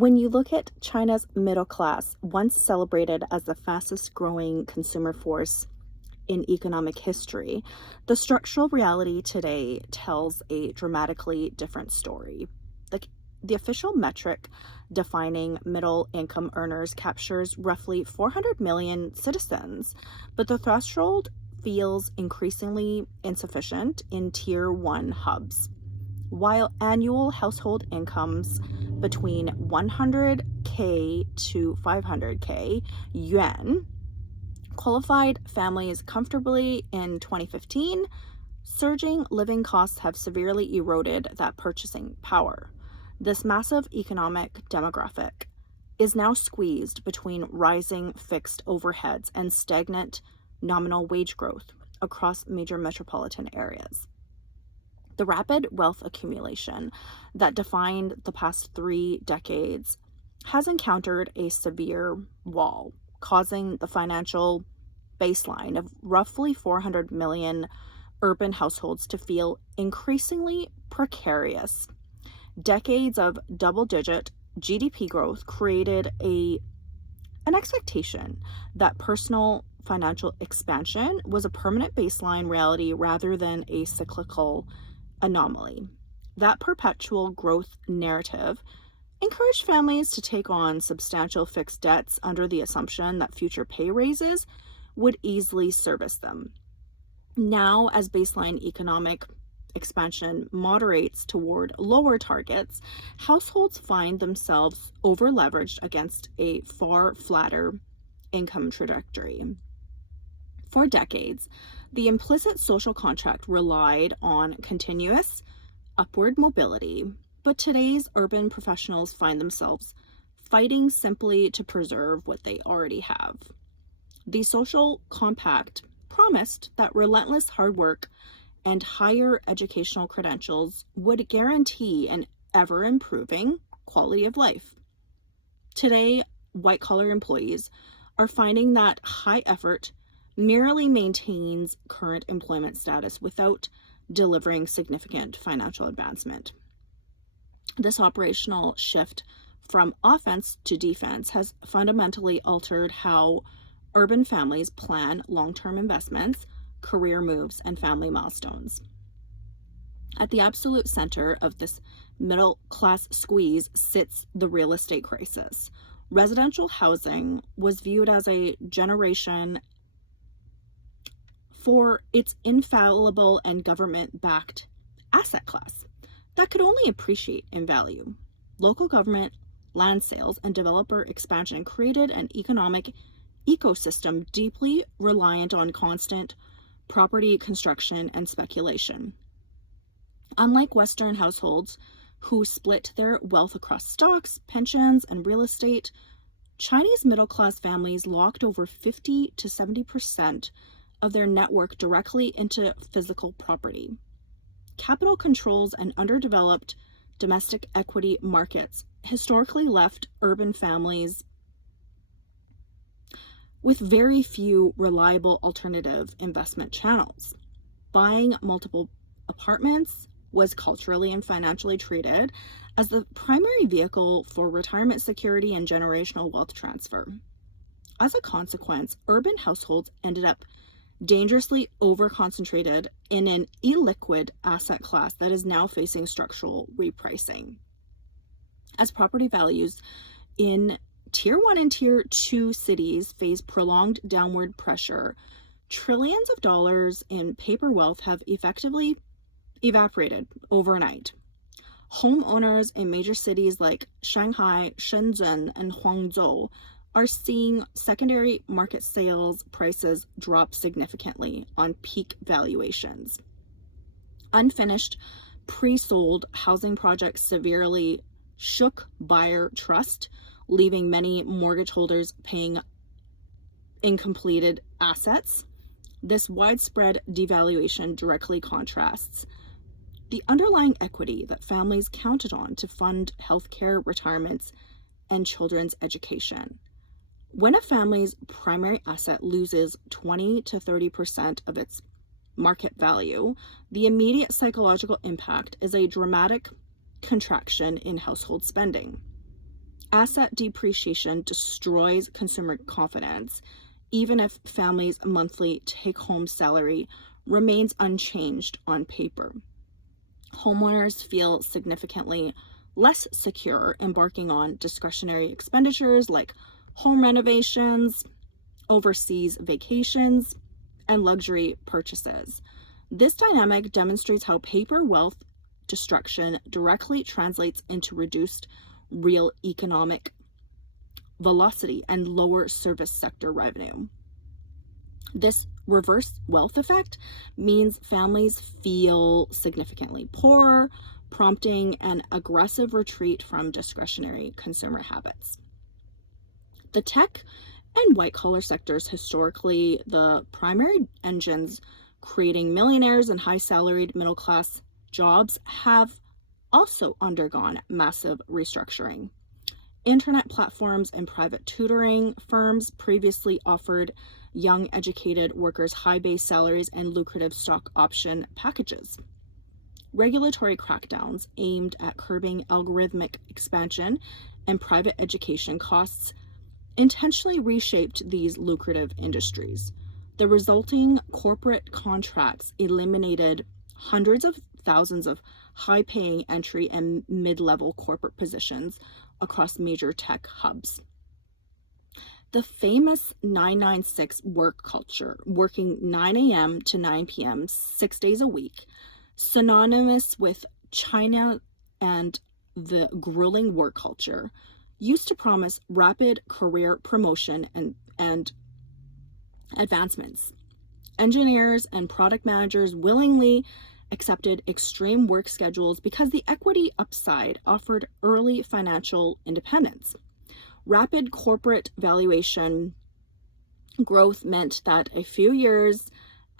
When you look at China's middle class, once celebrated as the fastest growing consumer force in economic history, the structural reality today tells a dramatically different story. The, the official metric defining middle income earners captures roughly 400 million citizens, but the threshold feels increasingly insufficient in Tier 1 hubs. While annual household incomes between 100K to 500K yuan qualified families comfortably in 2015, surging living costs have severely eroded that purchasing power. This massive economic demographic is now squeezed between rising fixed overheads and stagnant nominal wage growth across major metropolitan areas. The rapid wealth accumulation that defined the past 3 decades has encountered a severe wall, causing the financial baseline of roughly 400 million urban households to feel increasingly precarious. Decades of double-digit GDP growth created an expectation that personal financial expansion was a permanent baseline reality rather than a cyclical anomaly. That perpetual growth narrative encouraged families to take on substantial fixed debts under the assumption that future pay raises would easily service them. Now, as baseline economic expansion moderates toward lower targets, households find themselves over-leveraged against a far flatter income trajectory. For decades, the implicit social contract relied on continuous upward mobility, but today's urban professionals find themselves fighting simply to preserve what they already have. The social compact promised that relentless hard work and higher educational credentials would guarantee an ever-improving quality of life. Today, white-collar employees are finding that high effort merely maintains current employment status without delivering significant financial advancement. This operational shift from offense to defense has fundamentally altered how urban families plan long-term investments, career moves, and family milestones. At the absolute center of this middle-class squeeze sits the real estate crisis. Residential housing was viewed as a generation for its infallible and government-backed asset class that could only appreciate in value. Local government, land sales, and developer expansion created an economic ecosystem deeply reliant on constant property construction and speculation. Unlike Western households who split their wealth across stocks, pensions, and real estate, Chinese middle-class families locked over 50 to 70% of their net worth directly into physical property. Capital controls and underdeveloped domestic equity markets historically left urban families with very few reliable alternative investment channels. Buying multiple apartments was culturally and financially treated as the primary vehicle for retirement security and generational wealth transfer. As a consequence, urban households ended up dangerously overconcentrated in an illiquid asset class that is now facing structural repricing. As property values in Tier 1 and Tier 2 cities face prolonged downward pressure, trillions of dollars in paper wealth have effectively evaporated overnight. Homeowners in major cities like Shanghai, Shenzhen, and Guangzhou are seeing secondary market sales prices drop significantly on peak valuations. Unfinished, pre-sold housing projects severely shook buyer trust, leaving many mortgage holders paying incompleted assets. This widespread devaluation directly contrasts the underlying equity that families counted on to fund healthcare, retirements, and children's education. When a family's primary asset loses 20 to 30% of its market value, the immediate psychological impact is a dramatic contraction in household spending. Asset depreciation destroys consumer confidence, even if families' monthly take-home salary remains unchanged on paper. Homeowners feel significantly less secure embarking on discretionary expenditures like home renovations, overseas vacations, and luxury purchases. This dynamic demonstrates how paper wealth destruction directly translates into reduced real economic velocity and lower service sector revenue. This reverse wealth effect means families feel significantly poorer, prompting an aggressive retreat from discretionary consumer habits. The tech and white-collar sectors, historically the primary engines creating millionaires and high-salaried middle-class jobs, have also undergone massive restructuring. Internet platforms and private tutoring firms previously offered young educated workers high base salaries and lucrative stock option packages. Regulatory crackdowns aimed at curbing algorithmic expansion and private education costs intentionally reshaped these lucrative industries. The resulting corporate contracts eliminated hundreds of thousands of high-paying entry and mid-level corporate positions across major tech hubs. The famous 996 work culture, working 9 a.m. to 9 p.m. 6 days a week, synonymous with China and the grueling work culture, used to promise rapid career promotion and advancements. Engineers and product managers willingly accepted extreme work schedules because the equity upside offered early financial independence. Rapid corporate valuation growth meant that a few years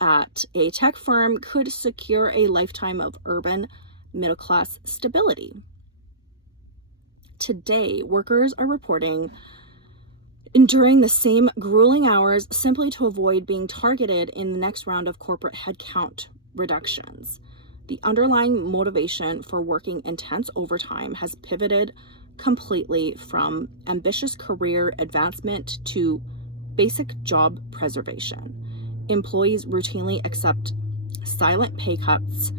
at a tech firm could secure a lifetime of urban middle-class stability. Today, workers are reporting enduring the same grueling hours simply to avoid being targeted in the next round of corporate headcount reductions. The underlying motivation for working intense overtime has pivoted completely from ambitious career advancement to basic job preservation. Employees routinely accept silent pay cuts,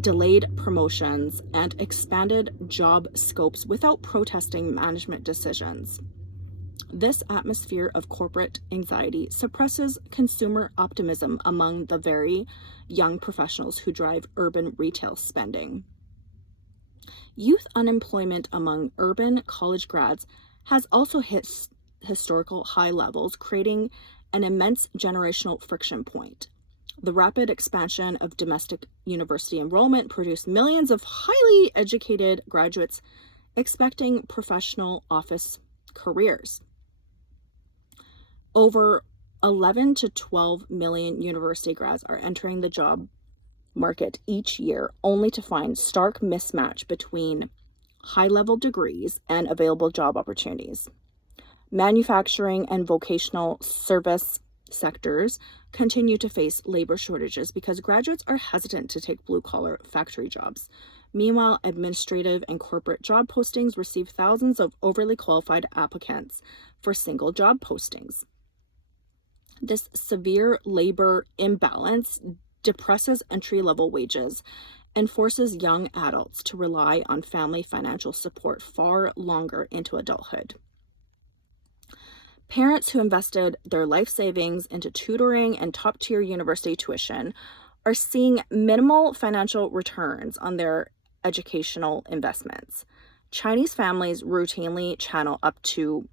delayed promotions, and expanded job scopes without protesting management decisions. This atmosphere of corporate anxiety suppresses consumer optimism among the very young professionals who drive urban retail spending. Youth unemployment among urban college grads has also hit historical high levels, creating an immense generational friction point. The rapid expansion of domestic university enrollment produced millions of highly educated graduates expecting professional office careers. Over 11 to 12 million university grads are entering the job market each year, only to find stark mismatch between high-level degrees and available job opportunities. Manufacturing and vocational service sectors continue to face labor shortages because graduates are hesitant to take blue-collar factory jobs. Meanwhile, administrative and corporate job postings receive thousands of overly qualified applicants for single job postings. This severe labor imbalance depresses entry-level wages and forces young adults to rely on family financial support far longer into adulthood. Parents who invested their life savings into tutoring and top-tier university tuition are seeing minimal financial returns on their educational investments. Chinese families routinely channel up to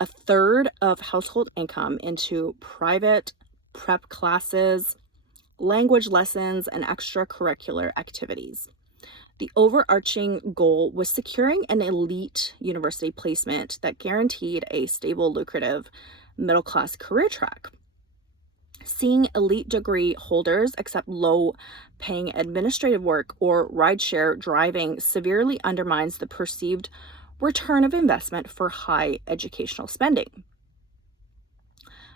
a third of household income into private prep classes, language lessons, and extracurricular activities. The overarching goal was securing an elite university placement that guaranteed a stable, lucrative, middle-class career track. Seeing elite degree holders accept low-paying administrative work or rideshare driving severely undermines the perceived return of investment for high educational spending.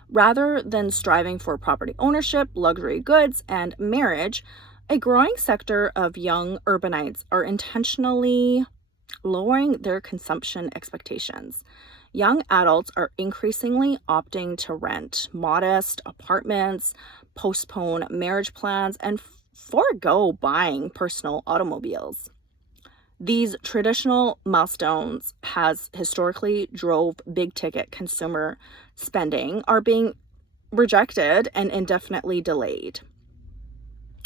Rather than striving for property ownership, luxury goods, and marriage, a growing sector of young urbanites are intentionally lowering their consumption expectations. Young adults are increasingly opting to rent modest apartments, postpone marriage plans, and forego buying personal automobiles. These traditional milestones has historically drove big ticket consumer spending are being rejected and indefinitely delayed.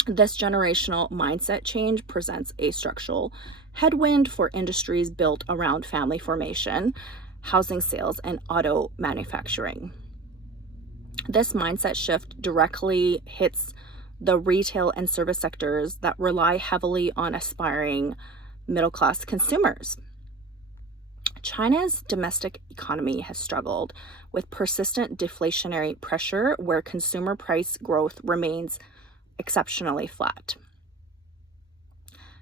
This generational mindset change presents a structural headwind for industries built around family formation, housing sales, and auto manufacturing. This mindset shift directly hits the retail and service sectors that rely heavily on aspiring middle class consumers. China's domestic economy has struggled with persistent deflationary pressure where consumer price growth remains exceptionally flat.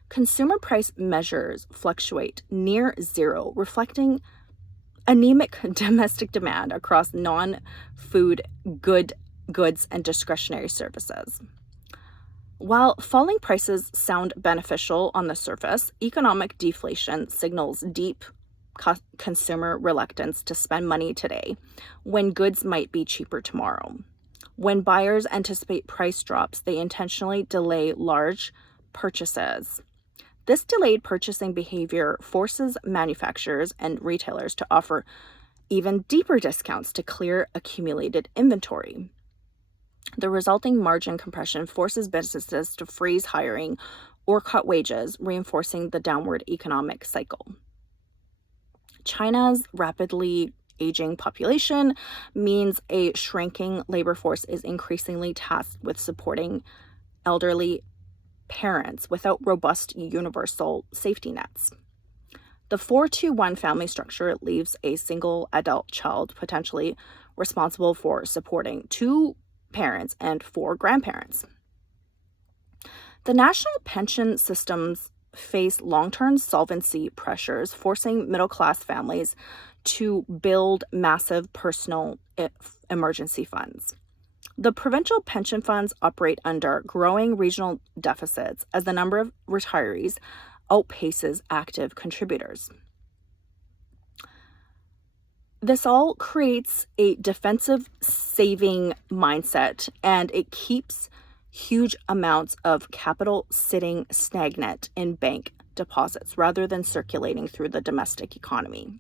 Consumer price measures fluctuate near zero, reflecting anemic domestic demand across non-food goods and discretionary services. While falling prices sound beneficial on the surface, economic deflation signals deep consumer reluctance to spend money today when goods might be cheaper tomorrow. When buyers anticipate price drops, they intentionally delay large purchases. This delayed purchasing behavior forces manufacturers and retailers to offer even deeper discounts to clear accumulated inventory. The resulting margin compression forces businesses to freeze hiring or cut wages, reinforcing the downward economic cycle. China's rapidly aging population means a shrinking labor force is increasingly tasked with supporting elderly parents without robust universal safety nets. The 4-to-1 family structure leaves a single adult child potentially responsible for supporting 2 parents and 4 grandparents. The national pension systems face long-term solvency pressures, forcing middle-class families to build massive personal emergency funds. The provincial pension funds operate under growing regional deficits as the number of retirees outpaces active contributors. This all creates a defensive saving mindset, and it keeps huge amounts of capital sitting stagnant in bank deposits rather than circulating through the domestic economy.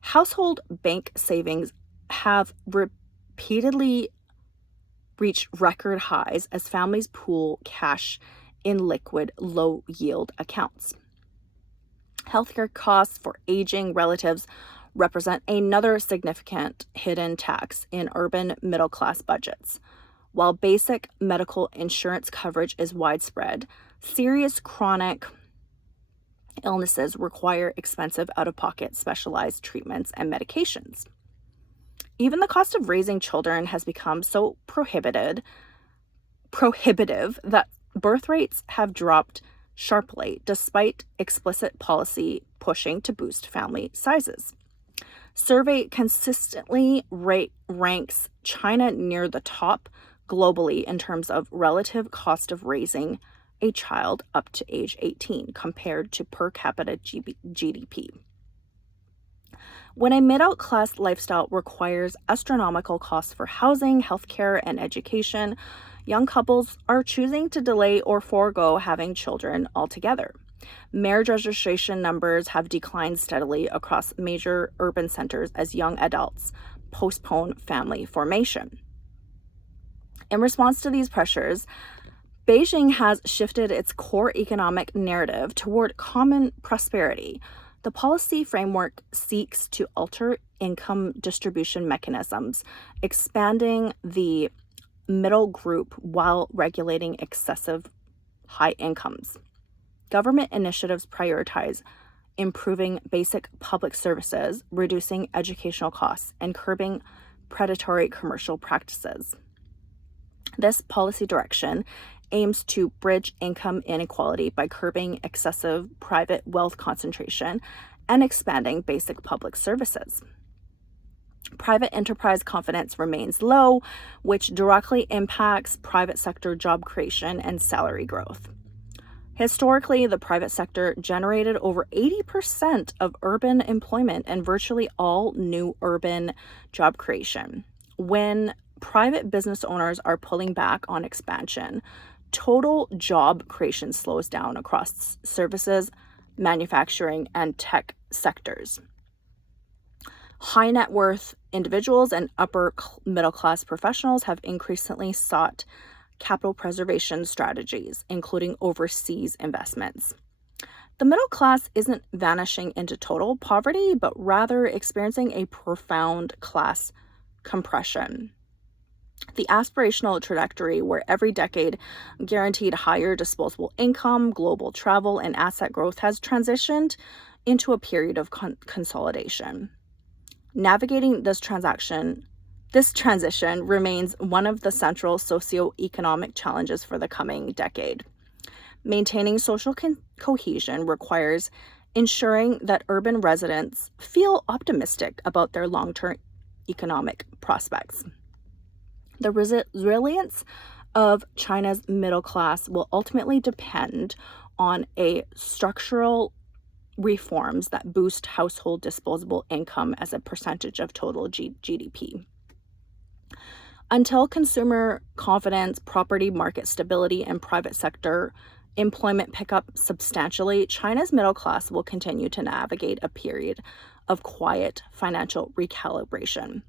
Household bank savings have repeatedly reached record highs as families pool cash in liquid, low-yield accounts. Healthcare costs for aging relatives represent another significant hidden tax in urban middle-class budgets. While basic medical insurance coverage is widespread, serious chronic illnesses require expensive out-of-pocket specialized treatments and medications. Even the cost of raising children has become so prohibitive that birth rates have dropped sharply despite explicit policy pushing to boost family sizes. Survey consistently ranks China near the top globally in terms of relative cost of raising a child up to age 18 compared to per capita GDP. When a middle-class lifestyle requires astronomical costs for housing, healthcare, and education, young couples are choosing to delay or forego having children altogether. Marriage registration numbers have declined steadily across major urban centers as young adults postpone family formation. In response to these pressures, Beijing has shifted its core economic narrative toward common prosperity. The policy framework seeks to alter income distribution mechanisms, expanding the middle group while regulating excessive high incomes. Government initiatives prioritize improving basic public services, reducing educational costs, and curbing predatory commercial practices. This policy direction aims to bridge income inequality by curbing excessive private wealth concentration and expanding basic public services. Private enterprise confidence remains low, which directly impacts private sector job creation and salary growth. Historically, the private sector generated over 80% of urban employment and virtually all new urban job creation. When private business owners are pulling back on expansion, total job creation slows down across services, manufacturing, and tech sectors. High net worth individuals and upper middle class professionals have increasingly sought capital preservation strategies, including overseas investments. The middle class isn't vanishing into total poverty, but rather experiencing a profound class compression. The aspirational trajectory, where every decade guaranteed higher disposable income, global travel, and asset growth, has transitioned into a period of consolidation. Navigating this transition remains one of the central socioeconomic challenges for the coming decade. Maintaining social cohesion requires ensuring that urban residents feel optimistic about their long-term economic prospects. The resilience of China's middle class will ultimately depend on structural reforms that boost household disposable income as a percentage of total GDP. Until consumer confidence, property market stability, and private sector employment pick up substantially, China's middle class will continue to navigate a period of quiet financial recalibration.